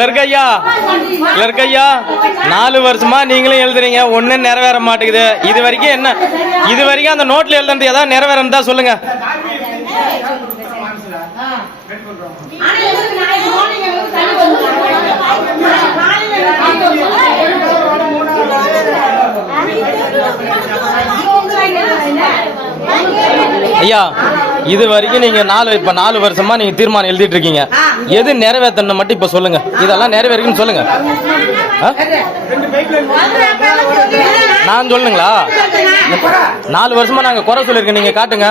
Clerk ஐயா clerk ஐயா நாலு வருஷமா நீங்களும் எழுதுறீங்க. ஒன்றும் நிறைவேற மாட்டேங்குது. இது வரைக்கும் என்ன இது வரைக்கும் அந்த நோட்ல எழுதுறது ஏதாவது நிறைவேறந்தா சொல்லுங்க. ஐயா இது வரைக்கும் நீங்க நாலு இப்ப நாலு வருஷமா நீங்க தீர்மானம் எழுதிட்டு இருக்கீங்க எது நிறைவேற்றணும் மட்டும் இப்ப சொல்லுங்க. இதெல்லாம் நிறைவேறுக்குன்னு சொல்லுங்க? நான் சொல்லுங்களா நாலு வருஷமா நாங்க குறை சொல்லியிருக்கோம். நீங்க காட்டுங்க.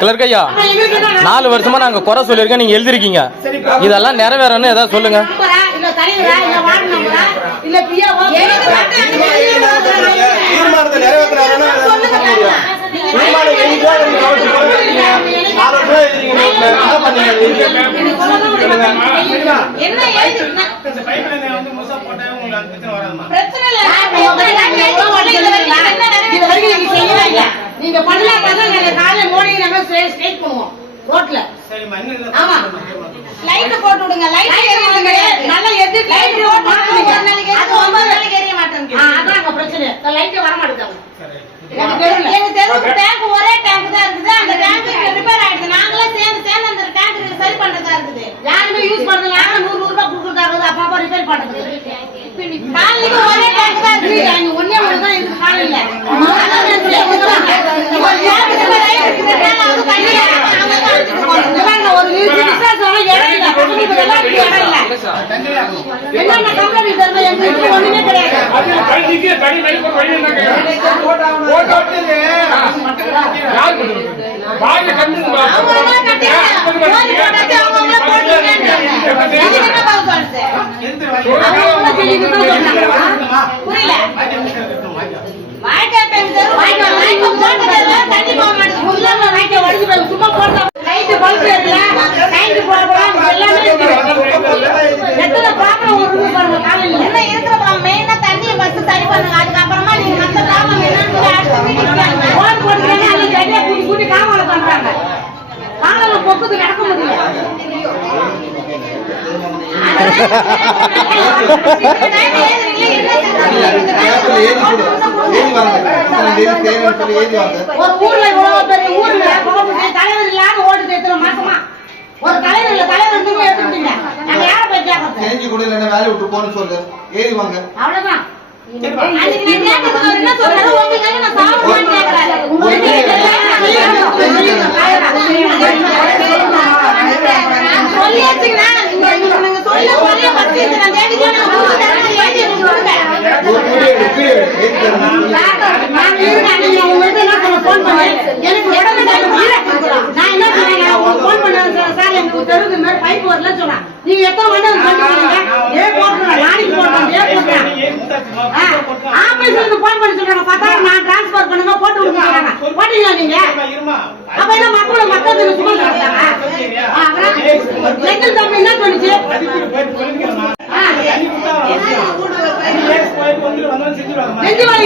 கிளர்க் ஐயா நாலு வருஷமா நாங்க குறை சொல்லியிருக்கோம். நீங்க எழுதிருக்கீங்க. இதெல்லாம் நிறைவேறன்னு ஏதாவது சொல்லுங்க? தீர்மானத்தை நிறைவேற்றுறாருன்னா முடியும். தீர்மானம் எழுதிட்டா நீங்க கவர்ச்சி போட வைக்கிறீங்க. நாலு வருஷம் எழுதுறீங்க நோட்ல. என்ன பண்ணீங்க? என்ன நாங்க நீங்க காலையில நாங்க straight பண்ணுவோம். ரோட்ல. ஆமா. லைட் போட்டு விடுங்க. லைட் எரியுதுங்க நல்லா எது லைட் போட்டு மாட்டுங்க அது ஒன்பது நாளைக்கு எரிய மாட்டேங்குது. அதான் அங்க பிரச்சனை. லைட் வர மாட்டேங்குது எங்க தெருவுக்கு டேங்க் ஒரே டேங்க் தான் இருக்குது. அந்த டேங்க் ரிப்பேர் ஆயிடுது. நாங்களே சேர்ந்து சேர்ந்து அந்த டேங்க் சரி பண்றதா இருக்குது. யாருமே யூஸ் பண்றது நாங்க நூறு நூறு ரூபாய் கொடுக்கறதா இருக்குது. அப்பா அப்பா ரிப்பேர் பண்றது. காலையில ஒரே டேங்க் தான் இருக்குது. அங்க ஒண்ணே ஒண்ணு தான் இருக்குது காலையில. அதான் புரியல வாய்க்கா பேங்க் வாய்க்கா வாய்க்கா வாய்க்கால் போட்ட தெருல தண்ணி போக மாட்டேங்குது. உள்ளார வாய்க்கால் வடிஞ்சு போயிருக்கு. சும்மா போட்டா லைட் பல்ப் எரியல, லைட் போடலாம், எல்லாமே இருக்குது. எத்தனை problem வருது பாருங்க காலையில. என்ன இருக்கிற problem? main ஆ தண்ணியை first சரி பண்ணுங்க. அதுக்கப்புறமா நீங்க மத்த problem என்னன்னு சொல்லி அடுத்த meeting கேளுங்க. போன் போட்டுருக்காங்க, அதுல சரியா கூட்டி கூட்டி காவலை பண்றாங்க. காலையில பொக்குது நடக்க முடியல பேப்பர்ல எழுதி கொடு. எழுதி வாங்க. இத்தனை தேதி தேவைன்னு சொல்லி எழுதி வாங்க. ஒரு ஊர்ல இவ்வளவு பெரிய ஊர்ல தலைவர் இல்லாம எத்தனை மாசமா ஒரு தலைவர் இல்ல தலைவர் நீங்க எடுத்துட்டீங்க நாங்க யார போய் கேட்கறது செஞ்சு கொடு விட்டு போன்னு சொல்லு வாங்க அவ்வளவுதான் அன்னைக்கு நான் கேட்டதுக்கு என்ன உங்களுக்காக நான் உங்களுக்கு சொல்லியாச்சுங்களா? சொல்லி நெஞ்சு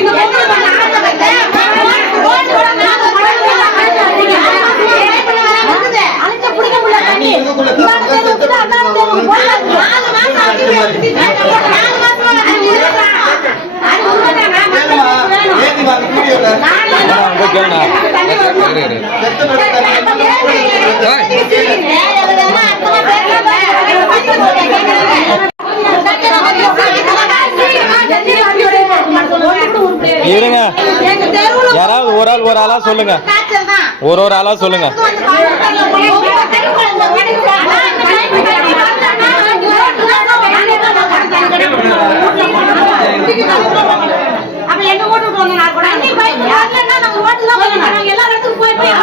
இருங்க. யாராவது ஒரு ஆள் ஒரு ஆளா சொல்லுங்க. ஒரு ஒரு ஆளா சொல்லுங்க. அப்ப எங்க ஓட்டு வந்தோம் நான் கூட தண்ணி பைப் வரலன்னா நாங்க ஓட்டு தான் போய் நாங்க எல்லா இடத்துக்கும் போய் போய்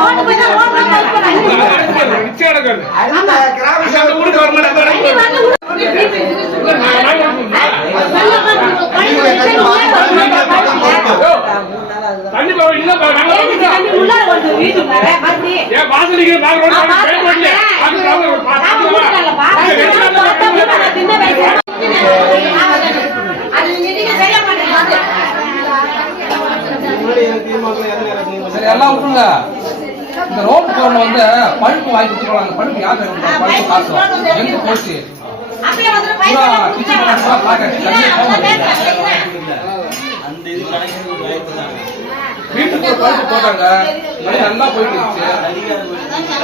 ஓட்டு போய் தான் ஓட்டு தான் போய் போறாங்க நிச்சயம் நடக்காது ஆமா அந்த ஊருக்கு வர தண்ணி மாட்டாங்க தண்ணி போக இல்ல நாங்க ஏன் வாசலிக்கு நாங்க ரோடு பெயிண்ட் பண்ணல அது நாங்க சரி எல்லாம் விட்டுருங்க இந்த ரோட் போர்ல வந்து பழுப்பு வாங்கி கொடுத்துருவாங்க. பழுப்பு யார் பழுப்பு காசு. எங்க போச்சு. அந்த இது வாய்ப்பு வீட்டுக்கு ஒரு பழுப்பு போட்டாங்க. மணி நல்லா போயிட்டு இருந்துச்சு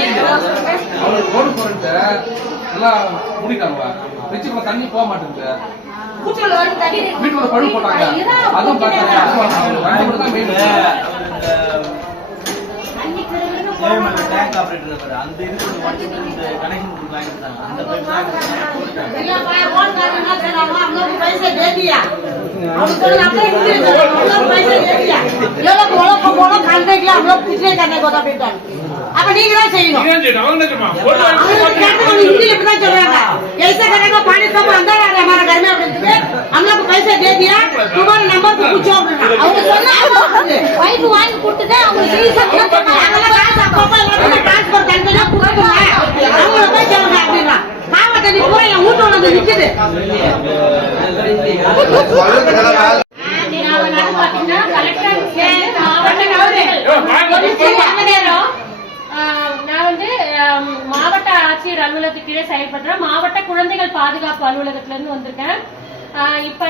அவங்களுக்கு ரோடு போறேன்ட்டு. எல்லாம் முடிட்டாங்க வச்சுக்கணும் தண்ணி போக மாட்டேங்குது வீட்டுல ஒரு போட்டாங்க. அதுவும் பார்த்தாங்க. மெயின் ஏஎம்எல் டேங்க் ஆபரேட்டர் பாரு அந்த இது மட்டும் இந்த கனெக்ஷன் கொடுத்தாங்க அந்த பைப் அப்ப நீங்க தான் செய்யணும் நீங்க செய்யணும். அவங்க என்ன தெரியுமா? போட்டு வாங்கி அவங்களுக்கு கேட்டவங்க हिंदी में पता चल रहा था ऐसे करेगा पानी सब अंदर आ रहा है हमारा घर में अपने हम लोग को पैसे दे दिया तुम्हारे नंबर पे पूछो अपना அவங்க சொன்னாங்க வைப்பு மாவட்ட நான் வந்து மாவட்ட ஆட்சியர் அலுவலகத்துக்கு கீழே செயல்படுற மாவட்ட குழந்தைகள் பாதுகாப்பு அலுவலகத்துல இருந்து வந்திருக்கேன். ஆஹ் இப்ப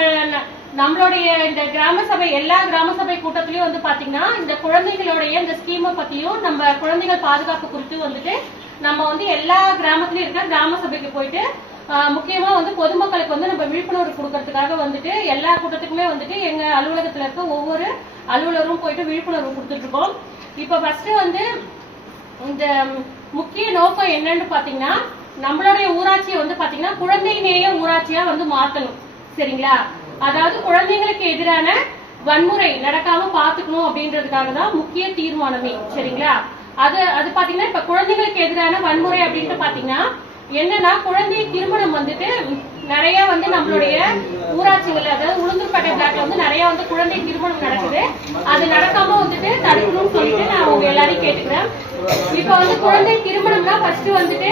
நம்மளுடைய இந்த கிராம சபை எல்லா கிராம சபை கூட்டத்திலயும் வந்து பாத்தீங்கன்னா இந்த குழந்தைகளுடைய இந்த ஸ்கீமை பத்தியும் நம்ம குழந்தைகள் பாதுகாப்பு குறித்து வந்துட்டு நம்ம வந்து எல்லா கிராமத்திலயும் இருக்க கிராம சபைக்கு போயிட்டு முக்கியமா வந்து பொதுமக்களுக்கு வந்து நம்ம விழிப்புணர்வு கொடுக்கறதுக்காக வந்துட்டு எல்லா கூட்டத்துக்குமே வந்துட்டு எங்க அலுவலகத்துல இருக்க ஒவ்வொரு அலுவலரும் போயிட்டு விழிப்புணர்வு கொடுத்துட்டு இருக்கோம். இப்ப ஃபர்ஸ்ட் வந்து இந்த முக்கிய நோக்கம் என்னன்னு பாத்தீங்கன்னா நம்மளுடைய ஊராட்சியை வந்து பாத்தீங்கன்னா குழந்தை நேய ஊராட்சியா வந்து மாத்தணும். சரிங்களா? அதாவது குழந்தைங்களுக்கு எதிரான வன்முறை நடக்காம பாத்துக்கணும் அப்படின்றதுக்காக தான் முக்கிய தீர்மானமே. சரிங்களா? அது அது பாத்தீங்கன்னா இப்ப குழந்தைங்களுக்கு எதிரான வன்முறை அப்படின்ட்டு பாத்தீங்கன்னா என்னன்னா குழந்தை திருமணம் வந்துட்டு நிறைய வந்து நம்மளுடைய ஊராட்சிகள் அதாவது உளுந்தூர்பேட்டை பிளாக்ல வந்து நிறைய வந்து குழந்தை திருமணம் நடக்குது. அது நடக்காம வந்துட்டு தடுக்கணும்னு சொல்லிட்டு நான் உங்க எல்லாரையும் கேட்டுக்கிறேன். இப்ப வந்து குழந்தை திருமணம்னா ஃபர்ஸ்ட் வந்துட்டு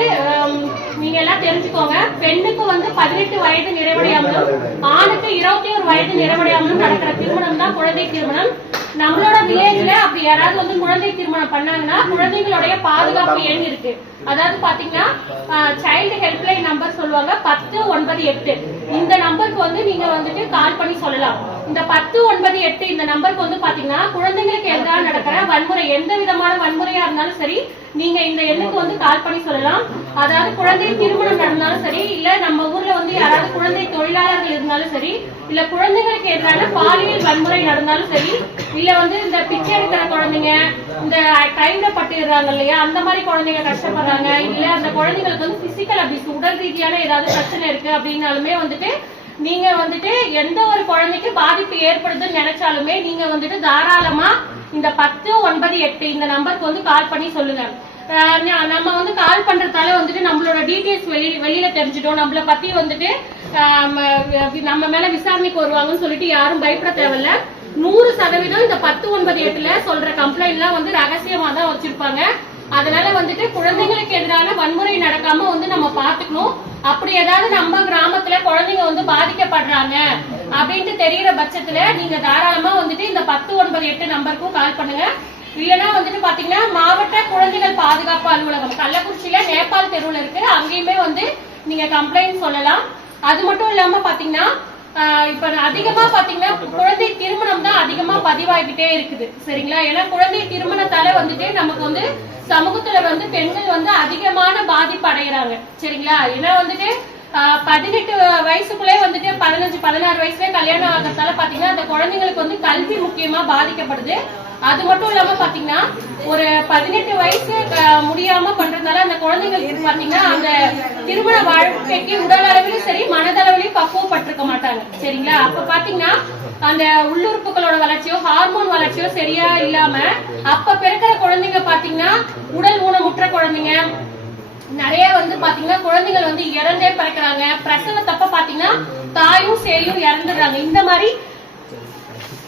நீங்க எல்லாம் தெரிஞ்சுக்கோங்க பெண்ணுக்கு வந்து பதினெட்டு வயது நிறைவடையாமலும் ஆணுக்கு இருபத்தி ஒரு வயது நிறைவடையாமலும் நடக்கிற திருமணம் தான் குழந்தை திருமணம். நம்மளோட வில்லேஜ்ல அப்படி யாராவது வந்து குழந்தை திருமணம் பண்ணாங்கன்னா குழந்தைகளுடைய பாதுகாப்பு எண் இருக்கு அதாவது பாத்தீங்கன்னா சைல்டு ஹெல்ப்லைன் நம்பர் சொல்லுவாங்க பத்து ஒன்பது எட்டு. இந்த நம்பருக்கு வந்து நீங்க வந்துட்டு கால் பண்ணி சொல்லலாம். இந்த பத்து ஒன்பது எட்டு இந்த நம்பருக்கு வந்து பாத்தீங்கன்னா குழந்தைங்களுக்கு எதிராக நடக்கிற வன்முறை எந்த விதமான வன்முறையா இருந்தாலும் சரி நீங்க இந்த எண்ணுக்கு வந்து கால் பண்ணி சொல்லலாம். அதாவது குழந்தை திருமணம் நடந்தாலும் சரி இல்ல நம்ம ஊர்ல வந்து யாராவது குழந்தை தொழிலாளர்கள் இருந்தாலும் சரி இல்ல குழந்தைங்களுக்கு எதிரான பாலியல் வன்முறை நடந்தாலும் சரி இல்ல வந்து இந்த பிச்சை எடுக்கிற குழந்தைங்க இந்த கைவிட பட்டுறாங்க இல்லையா அந்த மாதிரி குழந்தைங்க கஷ்டப்படுறாங்க இல்ல அந்த குழந்தைங்களுக்கு வந்து பிசிக்கல் அபியூஸ் உடல் ரீதியான ஏதாவது பிரச்சனை இருக்கு அப்படின்னாலுமே வந்துட்டு நீங்க வந்துட்டு எந்த ஒரு குழந்தைக்கு பாதிப்பு ஏற்படுதுன்னு நினைச்சாலுமே நீங்க வந்துட்டு தாராளமா இந்த பத்து ஒன்பது எட்டு இந்த நம்பருக்கு வந்து கால் பண்ணி சொல்லுங்க. நம்ம வந்து கால் பண்றதால வந்துட்டு நம்மளோட டீடைல்ஸ் வெளி வெளியில தெரிஞ்சிட்டோம் நம்மள பத்தி வந்துட்டு நம்ம மேல விசாரணைக்கு வருவாங்கன்னு சொல்லிட்டு யாரும் பயப்பட தேவையில்ல. நூறு சதவீதம் இந்த பத்து ஒன்பது எட்டுல சொல்ற கம்ப்ளைண்ட்லாம் வந்து ரகசியமா தான் வச்சிருப்பாங்க. அதனால வந்துட்டு குழந்தைங்களுக்கு எதிரான வன்முறை நடக்காம வந்து நம்ம பாத்துக்கணும் அப்படி ஏதாவது நம்ம கிராமத்துல குழந்தைங்க வந்து பாதிக்கப்படுறாங்க அப்படின்ட்டு தெரியற பட்சத்துல நீங்க தாராளமா வந்துட்டு இந்த பத்து ஒன்பது எட்டு நம்பருக்கும் கால் பண்ணுங்க. இல்லனா வந்துட்டு பாத்தீங்கன்னா மாவட்ட குழந்தைகள் பாதுகாப்பு அலுவலகம் கள்ளக்குறிச்சியில நேபாள் தெருவுல இருக்கு. அங்கேயுமே வந்து நீங்க கம்ப்ளைண்ட் சொல்லலாம். அது மட்டும் இல்லாம பாத்தீங்கன்னா இப்ப அதிகமா பாத்தீங்கன்னா குழந்தை திருமணம் தான் அதிகமா பதிவாகிட்டே இருக்குது. சரிங்களா? ஏன்னா குழந்தை திருமணத்தால வந்துட்டு நமக்கு வந்து சமூகத்துல வந்து பெண்கள் வந்து அதிகமான பாதிப்பு அடைகிறாங்க சரிங்களா? ஏன்னா வந்துட்டு பதினெட்டு வயசுக்குள்ளே வந்துட்டு பதினஞ்சு பதினாறு வயசுல கல்யாணம் ஆகிறதால பாத்தீங்கன்னா அந்த குழந்தைங்களுக்கு வந்து கல்வி பாதிக்கப்படுது. அது மட்டும் இல்லாம பாத்தீங்கன்னா ஒரு பதினெட்டு வயசு முடியாம பண்றதுனால அந்த குழந்தைங்களுக்கு பாத்தீங்கன்னா அந்த திருமண வாழ்க்கைக்கு உடல் அளவிலும் சரி மனதளவிலும் பக்குவப்பட்டிருக்க மாட்டாங்க. சரிங்களா? அப்ப பாத்தீங்கன்னா அந்த உள்ளுறுப்புகளோட வளர்ச்சியோ ஹார்மோன் வளர்ச்சியோ சரியா இல்லாம அப்ப பிறக்கிற குழந்தைங்க பாத்தீங்கன்னா உடல் ஊனமுற்ற குழந்தைங்க நிறைய வந்து பாத்தீங்கன்னா குழந்தைகள் வந்து இறந்தே பிறக்கிறாங்க. பிரசவத்தப்ப பாத்தீங்கன்னா தாயும் சேயும் இறந்துடுறாங்க. இந்த மாதிரி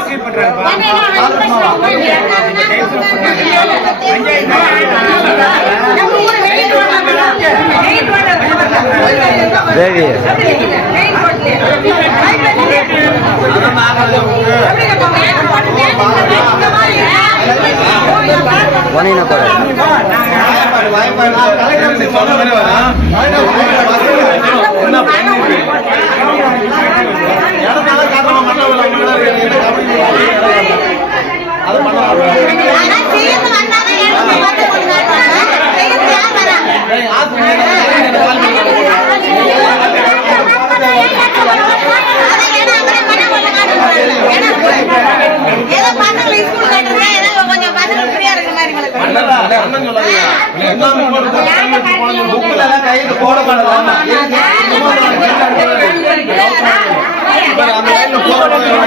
சீல் பண்றாங்கப்பா சரி வாய்ப்பாடு வாய்ப்பாடு கலெக்டர் சொன்ன மாதிரி வரும் என்ன பண்ணி இடத்தால காரணமா மண்டபம் என்ன கபடி அது பண்ணலாம் ஆனா சேர்ந்து வந்தாதான் எனக்கு வந்து கொடுங்க சேர்ந்து யார் வரா அதை ஏன்னா அப்புறம் பண்ண மாட்டாங்க. ஏன்னா ஏதோ பசங்களை ஸ்கூல் கட்டுறேன் ஏதோ கொஞ்சம் பசங்க ஃப்ரீயா இருக்கிற மாதிரி உங்களுக்கு புக்கில் எல்லாம் கையில் போடப்படலாம் அந்த லைன்ல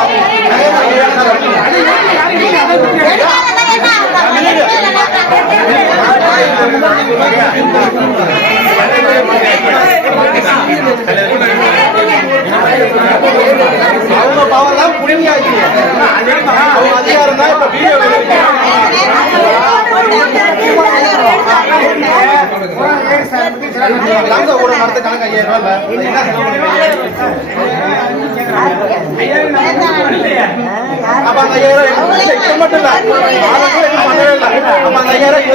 அவங்க பவர் தான் புடிங்காச்சு அதிகாரம் தான் இப்ப வீடியோ நடத்த கணக்கு ஐயாயிரம் ரூபாய் அப்ப அந்த ஐயாயிரம் ரூபாய் மட்டும் இல்ல பண்ணவே இல்லை அப்ப அந்த ஐயாயிரம்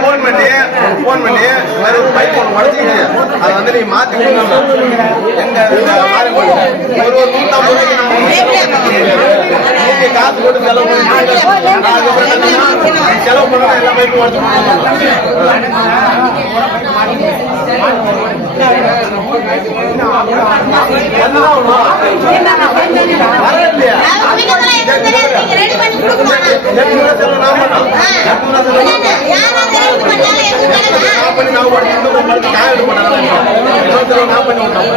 போன் பண்ணி போன் பண்ணி பைக் ஒன்று அதை வந்து நீ மாத்தி கொடுக்கணும் எங்க மாரியம்மன் ஒரு ஒரு நூற்றம்பது ரூபாய்க்கு நீங்க காசு போட்டு செலவு பண்ணி செலவு பண்ணா எல்லா பைக்கும் பண்ணி நான் பண்ணோம் எட்டு ரூபா இருபத்தி ரூபா நான் பண்ணி விட்டோம்.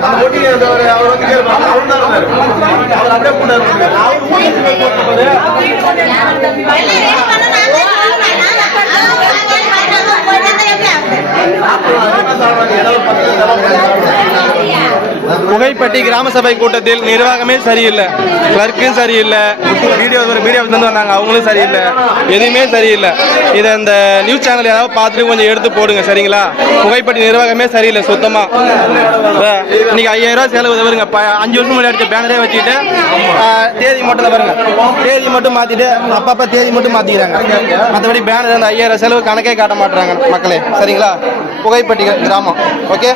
அந்த ஒட்டி அவர் வந்து அவர் தான் அவர் அப்படியே அவர் ஊருக்கு போய் புகைப்பட்டி கிராம சபை கூட்டத்தில் நிர்வாகமே சரியில்லை கிளர்க்கும் சரியில்லை வீடியோ வீடியோ வந்து வந்தாங்க அவங்களும் சரியில்லை எதுவுமே சரியில்லை. இதை இந்த நியூஸ் சேனல் ஏதாவது பார்த்துட்டு கொஞ்சம் எடுத்து போடுங்க சரிங்களா? புகைப்பட்டி நிர்வாகமே சரியில்லை சுத்தமா. இன்னைக்கு ஐயாயிரம் ரூபாய் செலவு வருங்க ப- அஞ்சு வருஷம் முன்னாடி அடிச்ச பேனரே வச்சுட்டு தேதி மட்டும் தான் பாருங்க. தேதி மட்டும் மாத்திட்டு அப்பப்ப தேதி மட்டும் மாத்திக்கிறாங்க. மற்றபடி பேனர் அந்த ஐயாயிரம் செலவு கணக்கே காட்ட மாட்டுறாங்க மக்களே சரிங்களா? புகைப்பட்டி கிராமம் ஓகே